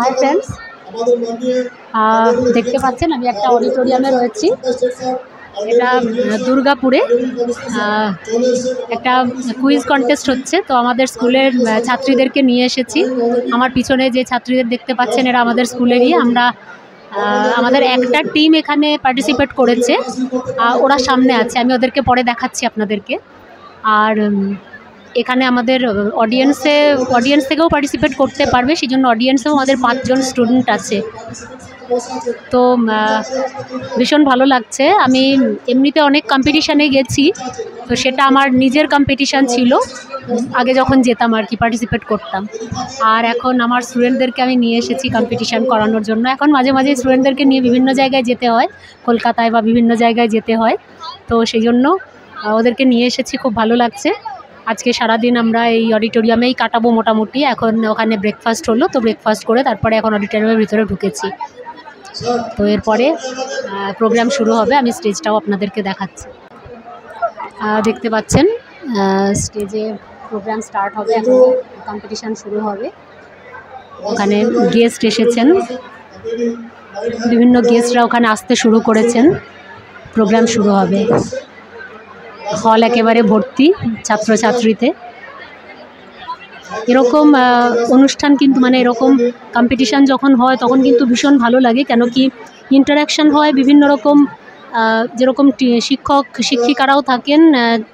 Hi friends, দেখতে পাচ্ছেন আমি একটা অডিটোরিয়ামে রয়েছি। এটা দুর্গাপুরে একটা কুইজ কন্টেস্ট হচ্ছে, তো আমাদের স্কুলের ছাত্রীদেরকে নিয়ে এসেছি। আমার পিছনে যে ছাত্রীদের দেখতে পাচ্ছেন এরা আমাদের স্কুলেরই। আমাদের একটা টিম এখানে পার্টিসিপেট করেছে, ওরা সামনে আছে, আমি ওদেরকে পরে দেখাচ্ছি আপনাদেরকে। আর এখানে আমাদের অডিয়েন্স থেকেও পার্টিসিপেট করতে পারবে, সেই জন্য অডিয়েন্সেও আমাদের 5 জন স্টুডেন্ট আছে। তো ভীষণ ভালো লাগছে। আমি এমনিতে অনেক কম্পিটিশানে গেছি, তো সেটা আমার নিজের কম্পিটিশান ছিল আগে যখন যেতাম আর কি, পার্টিসিপেট করতাম। আর এখন আমার স্টুডেন্টদেরকে আমি নিয়ে এসেছি কম্পিটিশান করানোর জন্য। এখন মাঝে মাঝে স্টুডেন্টদেরকে নিয়ে বিভিন্ন জায়গায় যেতে হয়, কলকাতায় বা বিভিন্ন জায়গায় যেতে হয়, তো সেই জন্য ওদেরকে নিয়ে এসেছি। খুব ভালো লাগছে। আজকে সারাদিন আমরা এই অডিটোরিয়ামেই কাটাবো মোটামুটি। এখন ওখানে ব্রেকফাস্ট হলো, তো ব্রেকফাস্ট করে তারপরে এখন অডিটোরিয়ামের ভিতরে ঢুকেছি। তো এরপরে প্রোগ্রাম শুরু হবে, আমি স্টেজটাও আপনাদেরকে দেখাচ্ছি। দেখতে পাচ্ছেন স্টেজে প্রোগ্রাম স্টার্ট হবে, এখন কম্পিটিশান শুরু হবে। ওখানে গেস্ট এসেছেন, বিভিন্ন গেস্টরা ওখানে আসতে শুরু করেছেন। প্রোগ্রাম শুরু হবে, হল একেবারে ভর্তি ছাত্রছাত্রীতে। এরকম অনুষ্ঠান কিন্তু এরকম কম্পিটিশান যখন হয় তখন কিন্তু ভীষণ ভালো লাগে, কেন কি ইন্টারাকশান হয় বিভিন্ন রকম। যেরকম শিক্ষক শিক্ষিকারাও থাকেন,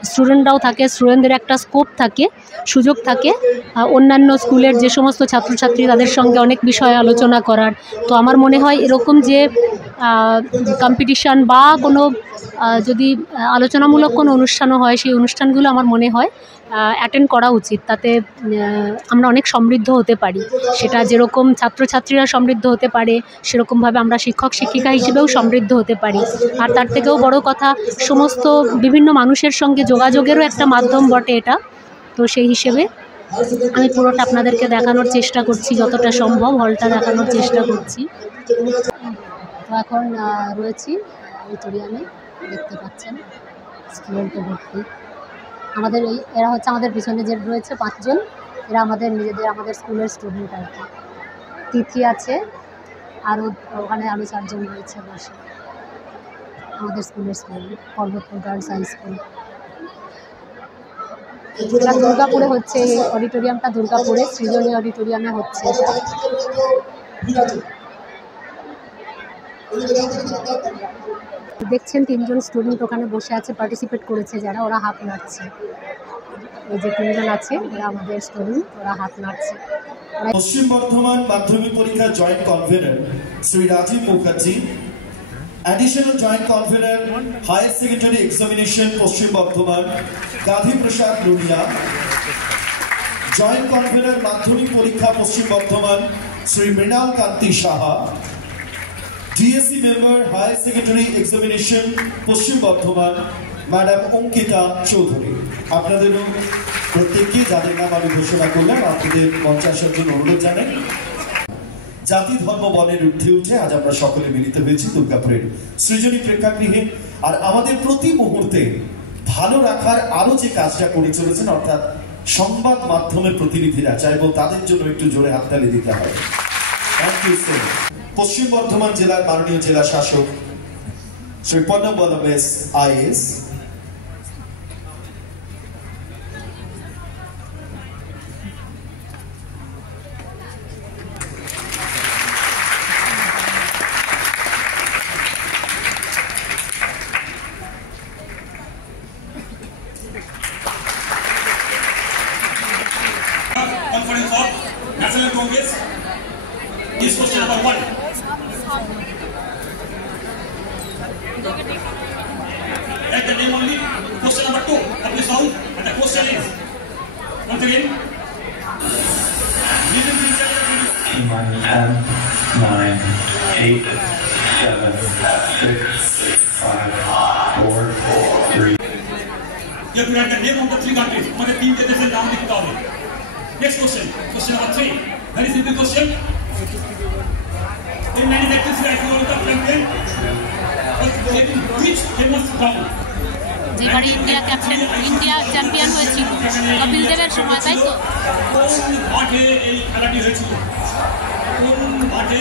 স্টুডেন্টরাও থাকে, স্টুডেন্টদের একটা স্কোপ থাকে, সুযোগ থাকে অন্যান্য স্কুলের যে সমস্ত ছাত্রছাত্রী তাদের সঙ্গে অনেক বিষয়ে আলোচনা করার। তো আমার মনে হয় এরকম যে কম্পিটিশান বা কোনো যদি আলোচনামূলক কোনো অনুষ্ঠানও হয়, সেই অনুষ্ঠানগুলো আমার মনে হয় অ্যাটেন্ড করা উচিত। তাতে আমরা অনেক সমৃদ্ধ হতে পারি। সেটা যেরকম ছাত্রছাত্রীরা সমৃদ্ধ হতে পারে, সেরকমভাবে আমরা শিক্ষক শিক্ষিকা হিসেবেও সমৃদ্ধ হতে পারি। আর তার থেকেও বড় কথা, সমস্ত বিভিন্ন মানুষের সঙ্গে যোগাযোগেরও একটা মাধ্যম বটে এটা। তো সেই হিসেবে আমি পুরোটা আপনাদেরকে দেখানোর চেষ্টা করছি, যতটা সম্ভব হলটা দেখানোর চেষ্টা করছি। তো এখন রয়েছি অডিটোরিয়ামে, দেখতে পাচ্ছেন স্টুডেন্টে ভর্তি। এরা হচ্ছে আমাদের পিছনে যে রয়েছে 5 জন, এরা আমাদের স্কুলের স্টুডেন্ট আর কি। তিথি আছে, আরও ওখানে আরও 4 জন রয়েছে বসে, আমাদের স্কুলের student, Parbatpur girls high school. এটা দুর্গাপুরে হচ্ছে, এই অডিটোরিয়ামটা দুর্গাপুরে সৃজনী অডিটোরিয়ামে হচ্ছে এটা। দেখছেন 3 জন স্টুডেন্ট ওখানে বসে আছে, পার্টিসিপেট করেছে যারা, ওরা হাত নাড়ছে। এই যে 3 জন আছে এরা আমাদের স্টুডেন্ট, ওরা হাত নাড়ছে। পশ্চিম বর্ধমান মাধ্যমিক পরীক্ষা joint convener Shri Rajib Mukherjee, additional joint convener higher secondary examination Paschim Bardhaman Gandhi Prasad Lunia, joint convener মাধ্যমিক পরীক্ষা Paschim Bardhaman Shri Mrinal Kanti Saha, DSC member higher secondary examination Paschim Bardhaman madam Ankita Chowdhury. আপনাদেরও প্রত্যেককে যাদের নাম আমি ঘোষণা করলাম আপনাদের 50 জন অনুরোধ জানাই। জাতি ধর্ম বর্ণের ঊর্ধ্বে উঠে আজ আমরা সকলে মিলিত হয়েছি দুর্গাপুরের সৃজনী প্রেক্ষাগৃহে। আর আমাদের প্রতি মুহূর্তে ভালো রাখার আরো যে কাজটা করে চলেছেন, অর্থাৎ সংবাদ মাধ্যমের প্রতিনিধিরা, চাইবো তাদের জন্য একটু জোরে হাততালি দিতে হবে। Thank you so much. Paschim Bardhaman জেলার মাননীয় জেলা শাসক Shri Ponnam Balmesh IS, Conference of National Congress is question number 1. At the name only, question number 2 of the sound, and the question is, once again, 10, 9, 8, 7, 6, 5, 4, 3. you have to write the name of the 3 countries. हमारे 3 के देश नाम लिखता होगा. Next question, question number 3. Very simple question. In manufacturing technology of campaign, which famous town? যেবারে India champion হয়েছিল কপিল দেবের সময়, তাই তো? কোন মাঠে এই খেলাটি হয়েছিল? মাঠে